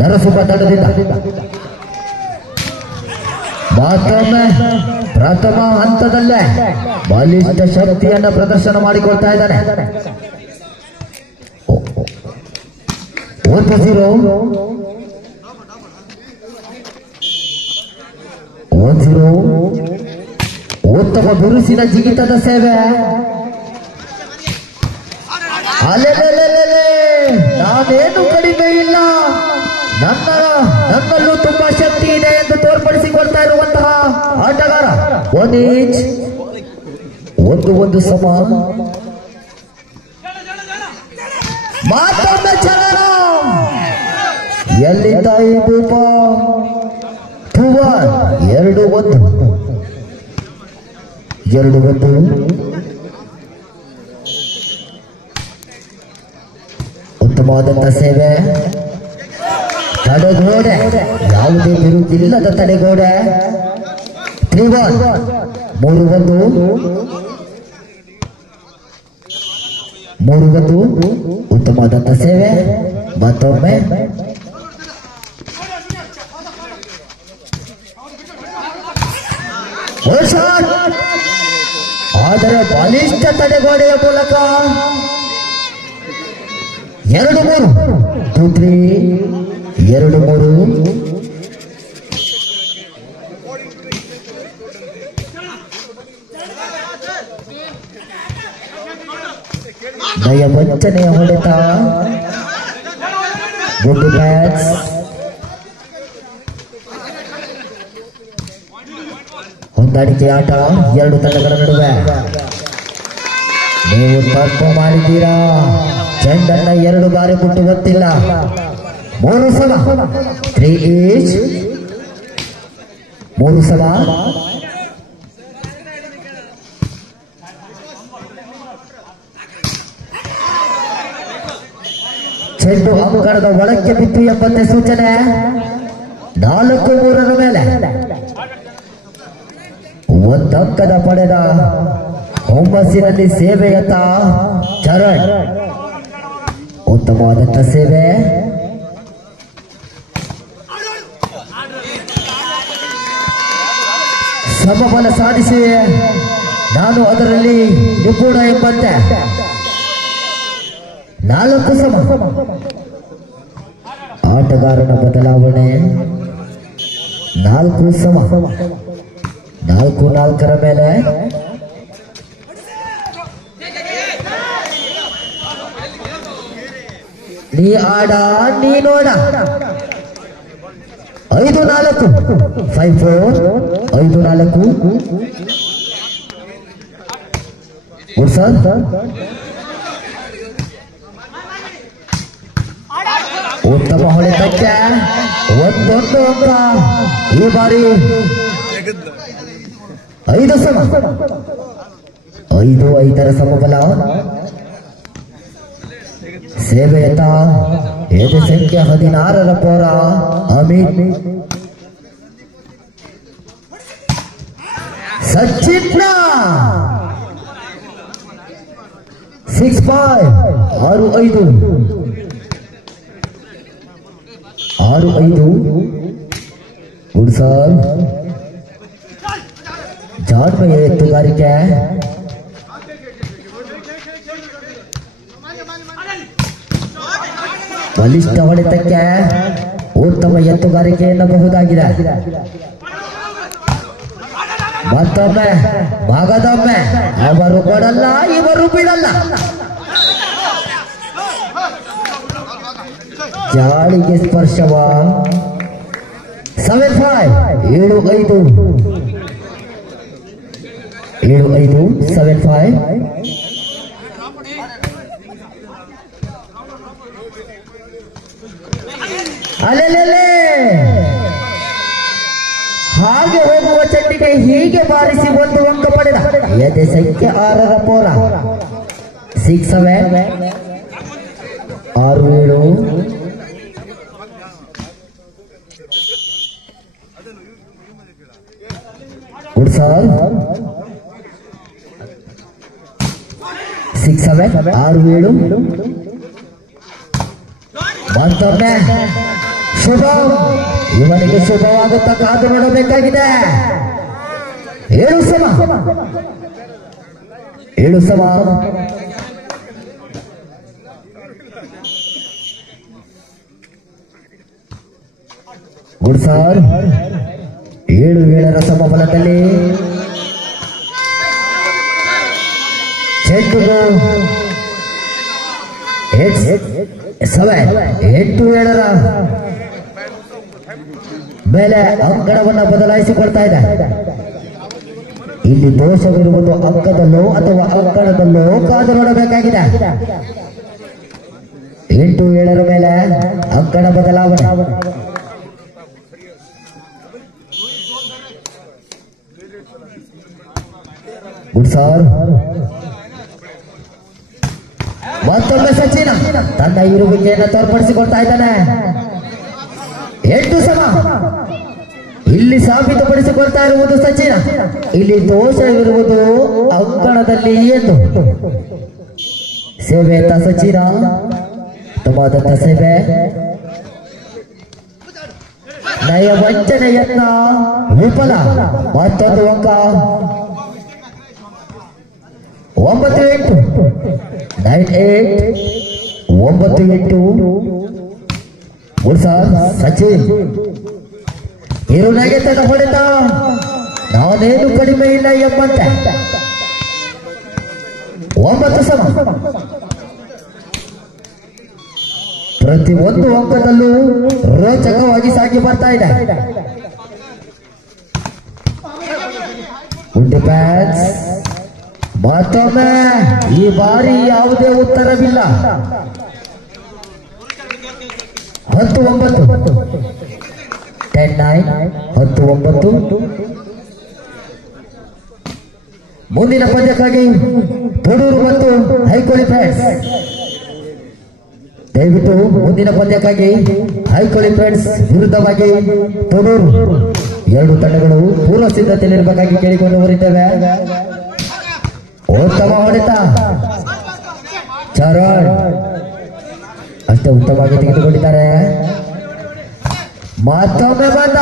ನರಸಿಂಹ ತಂಡದಿಂದ ಮತ್ತೊಮ್ಮೆ ಪ್ರಥಮ ಹಂತದಲ್ಲೇ ಬಲಿಷ್ಠ ಶಕ್ತಿಯನ್ನು ಪ್ರದರ್ಶನ ಮಾಡಿಕೊಳ್ತಾ ಇದ್ದಾನೆ. 1-0 ಉತ್ತಮ ಬಿರುಸಿನ ಜಿಗಿತದ ಸೇವೆ. ನಾನೇನು ಕಡಿಮೆ ಇಲ್ಲ, ನನ್ನಲ್ಲೂ ತುಂಬಾ ಶಕ್ತಿ ಇದೆ ಎಂದು ತೋರ್ಪಡಿಸಿಕೊಳ್ತಾ ಇರುವಂತಹ ಆಟಗಾರ. 1-1 ಸಮ. ಮತ್ತೊಮ್ಮೆ ಚರಣ ಎಲ್ಲಿಂದ ಇದು 2-1 ಉತ್ತಮವಾದಂತ ಸೇವೆ. ತಡೆಗೋಡೆ, ಯಾವುದೇ ವಿರುದ್ಧಿಲ್ಲದ ತಡೆಗೋಡೆ. 3-1 ಉತ್ತಮವಾದಂತ ಸೇವೆ. ಮತ್ತೊಮ್ಮೆ ಆದರೆ ಬಲಿಷ್ಠ ತಡೆಗೋಡೆಯ ಮೂಲಕ 2-3 ನಯವಂಚನೆಯ ಹೊಡೆತ. Good bats. ಹೊಂದಾಣಿಕೆ ಆಟ ಎರಡು ತಂಡಗಳ ನಡುವೆ. ನೀವು ತಪ್ಪು ಮಾಡಿದ್ದೀರಾ. ಚೆಂಡನ್ನ 2 ಬಾರಿ ಬಿಟ್ಟು ಗೊತ್ತಿಲ್ಲ. 3 ಸಲ 3 ಸಲ. ಚೆಂಡು ಅಂಕಣದ ಒಳಕ್ಕೆ ಬಿತ್ತು ಎಂಬಂತೆ ಸೂಚನೆ. 4-3 ಮೇಲೆ 1 ಅಂಕದ ಪಡೆದ ಹುಮ್ಮಸ್ಸಿನಲ್ಲಿ ಸೇವೆಯತ್ತ ಚರಣ್. ಉತ್ತಮವಾದಂತ ಸೇವೆ. ಸಮಬಲ ಸಾಧಿಸಿ ನಾನು ಅದರಲ್ಲಿ ನಿಪುಣ ಎಂಬಂತೆ 4 ಸಮ. ಆಟಗಾರನ ಬದಲಾವಣೆ. 4 ಸಮ. 4-4 ಮೇಲೆ ನೀ ಆಡ ನೀ ನೋಡ. 5-4 5-4 5-4 ಗುಡ್ ಸರ್. ಉತ್ತಮ ಹೊಡೆತಕ್ಕೆ 1 ಅಂಕ. ಈ ಬಾರಿ 5 ಸಮ. 5-5 ಸಮಬಲ. ಸೇವೆಯತ್ತ ಎದೆ ಸಂಖ್ಯೆ 16 ಪೋರ ಅಮಿತ್. Sachin 6-5 6-5 good sir. ಜಾಣ್ಮೆಯ ಎತ್ತುಗಾರಿಕೆ. ಬಲಿಷ್ಠ ಹೊಡೆತಕ್ಕೆ ಉತ್ತಮ ಎತ್ತುಗಾರಿಕೆ ಎನ್ನಬಹುದಾಗಿದೆ. ಮತ್ತೊಮ್ಮೆ ಭಾಗದೊಮ್ಮೆ ಅವರು ಕೊಡಲ್ಲ, ಇವರು ಬಿಡಲ್ಲ. ಜಾಳಿಗೆ ಸ್ಪರ್ಶವ. 7-5 7-5 7-5. ಅಲೆಲೆಲೆ ಹಾಗೆ ಹೋಗುವ ಚೆಂಡಿಗೆ ಹೀಗೆ ಬಾರಿಸಿ 1 ಅಂಕ ಪಡೆದ ಎದೆ ಸಂಖ್ಯೆ 6 ಪೋರ. 6-7 6-7 ಗುಡ್ ಸರ್. 6-7 6-7 ಮತ್ತೊಮ್ಮೆ ಶುಭ, ಇವನಿಗೆ ಶುಭವಾಗುತ್ತಾ ಕಾದು ನೋಡಬೇಕಾಗಿದೆ. 7 ಸಮ, 7 ಸಮ. Good sir. 7-7 ಸಮಬಲದಲ್ಲಿ ಚೆಂಡುಗಳು 8-7 ಮೇಲೆ ಅಂಕಣವನ್ನು ಬದಲಾಯಿಸಿಕೊಳ್ತಾ ಇದೆ. ಇಲ್ಲಿ ದೋಷವಿರುವುದು ಅಂಕದಲ್ಲೋ ಅಥವಾ ಅಂಕಣದಲ್ಲೋ ಕಾದು ನೋಡಬೇಕಾಗಿದೆ. 8-7 ಮೇಲೆ ಅಂಕಣ ಬದಲಾವಣೆ. Good sir. ಮತ್ತೊಮ್ಮೆ ಸಚಿನ್ ತನ್ನ ಇರುವಿಕೆಯನ್ನು ತೋರ್ಪಡಿಸಿಕೊಳ್ತಾ ಇದ್ದಾನೆ. 8 ಸಮ. ಇಲ್ಲಿ ಸಾಬೀತುಪಡಿಸಿಕೊಳ್ತಾ ಇರುವುದು ಸಚಿನ್, ಇಲ್ಲಿ ದೋಷವಿರುವುದು ಅಂಕಣದಲ್ಲಿ ಎಂದು. ಸೇವೆ ತ ಸಚಿನ, ಉತ್ತಮವಾದಂತ ಸೇವೆ. ನಯ ವಂಚನೆಯನ್ನ ವಿಫಲ. ಮತ್ತೊಂದು ಅಂಕ. 9-8, 9-8, 9-8. Good sir. ಸಚಿನ್ ಇರುನಗೆತದ ಹೊಡೆತ, ನಾನೇನು ಕಡಿಮೆ ಇಲ್ಲ ಎಂಬಂತೆ. 9 ಸಮ. ಪ್ರತಿ ಒಂದು ಅಂಕದಲ್ಲೂ ರೋಚಕವಾಗಿ ಸಾಗಿ ಬರ್ತಾ ಇದೆ. Good defence. ಮತ್ತೊಮ್ಮೆ ಈ ಬಾರಿ ಯಾವುದೇ ಉತ್ತರವಿಲ್ಲ. 10-9, 10-9, 10-9. ಮುಂದಿನ ಪಂದ್ಯಕ್ಕಾಗಿ ತೊಡೂರು ಮತ್ತು ಹೈಕೋಳಿ ಫ್ರೆಂಡ್ಸ್, ದಯವಿಟ್ಟು ಮುಂದಿನ ಪಂದ್ಯಕ್ಕಾಗಿ ಹೈಕೋಳಿ ಫ್ರೆಂಡ್ಸ್ ವಿರುದ್ಧವಾಗಿ ತೊಡೂರು 2 ತಂಡಗಳು ಪೂರ್ವ ಸಿದ್ಧತೆಯಲ್ಲಿರಬೇಕಾಗಿ ಕೇಳಿಕೊಂಡು ಬರುತ್ತೇವೆ. ಉತ್ತಮ ಹೊಡೆತ. ಚರಣ್ ಅಷ್ಟೇ ಉತ್ತಮವಾಗಿ ತೆಗೆದುಕೊಂಡಿದ್ದಾರೆ. ಮತ್ತೊಮ್ಮೆ ಬಂದ,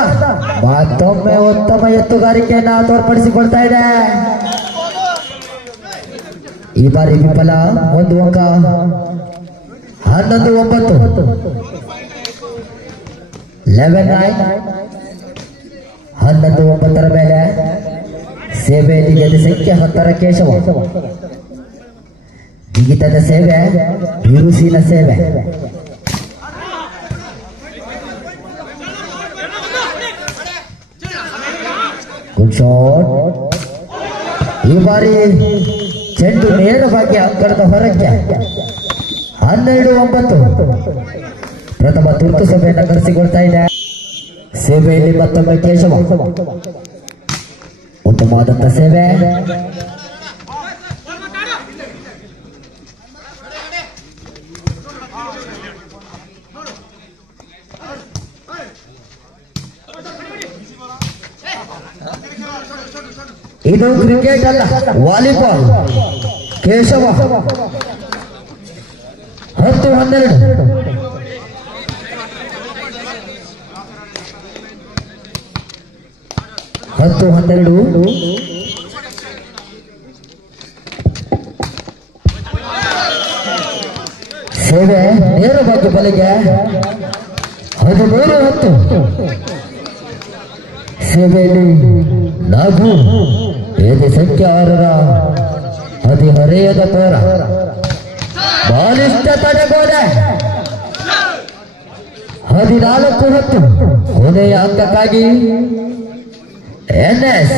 ಮತ್ತೊಮ್ಮೆ ಉತ್ತಮ ಎತ್ತುಗಾರಿಕೆಯನ್ನ ತೋರ್ಪಡಿಸಿಕೊಳ್ತಾ ಇದೆ. ಈ ಬಾರಿ ವಿಫಲ. 1 ಅಂಕ. 11-9, 11-9, 11-9 ಮೇಲೆ ಸೇವೆಯಲ್ಲಿ ಗೆದ್ದ ಸಂಖ್ಯೆ 10 ಕೇಶವ. ಜಿಗಿತದ ಸೇವೆ, ಬಿರುಸಿನ ಸೇವೆ. Good shot. ಈ ಬಾರಿ ಚೆಂಡು ನೇರವಾಗಿ ಅಂಕಣದ ಹೊರಕ್ಕೆ. 12-9. ಪ್ರಥಮ ತುರ್ತು ಸಭೆಯನ್ನು ಕರೆಸಿಕೊಳ್ತಾ ಇದೆ. ಸೇವೆಯಲ್ಲಿ ಮತ್ತೊಮ್ಮೆ ಕೇಶವ. ಉತ್ತಮವಾದಂತ ಸೇವೆ. ಇದು ಕ್ರಿಕೆಟ್ ಅಲ್ಲ, ವಾಲಿಬಾಲ್. ಕೇಶವ. 10-12, 10-12. ಸೇವೆ ನೇರವಾಗಿ ಬಲೆಗೆ. 13-10. ಸೇವೆಯಲ್ಲಿ ನಾಗು ಏದೆ ಸಂಖ್ಯೆ 6ರ ಹದಿಹರೆಯದ ಪೋರ. ಬಾಲಿಷ್ಟ ತಡೆಗೋಡೆ. 14-10. ಕೊನೆಯ ಅಂಕಕ್ಕಾಗಿ NS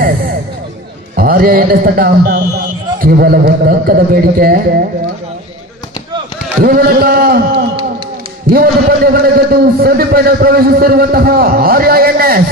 ಆರ್ಯ NS ತಂಡ ಕೇವಲ 1 ಅಂಕದ ಬೇಡಿಕೆ. ಈ ಮೂಲಕ ಈ ಒಂದು ಪಂದ್ಯವನ್ನು ಗೆದ್ದು ಸೆಮಿಫೈನಲ್ ಪ್ರವೇಶಿಸಿರುವಂತಹ ಆರ್ಯ NS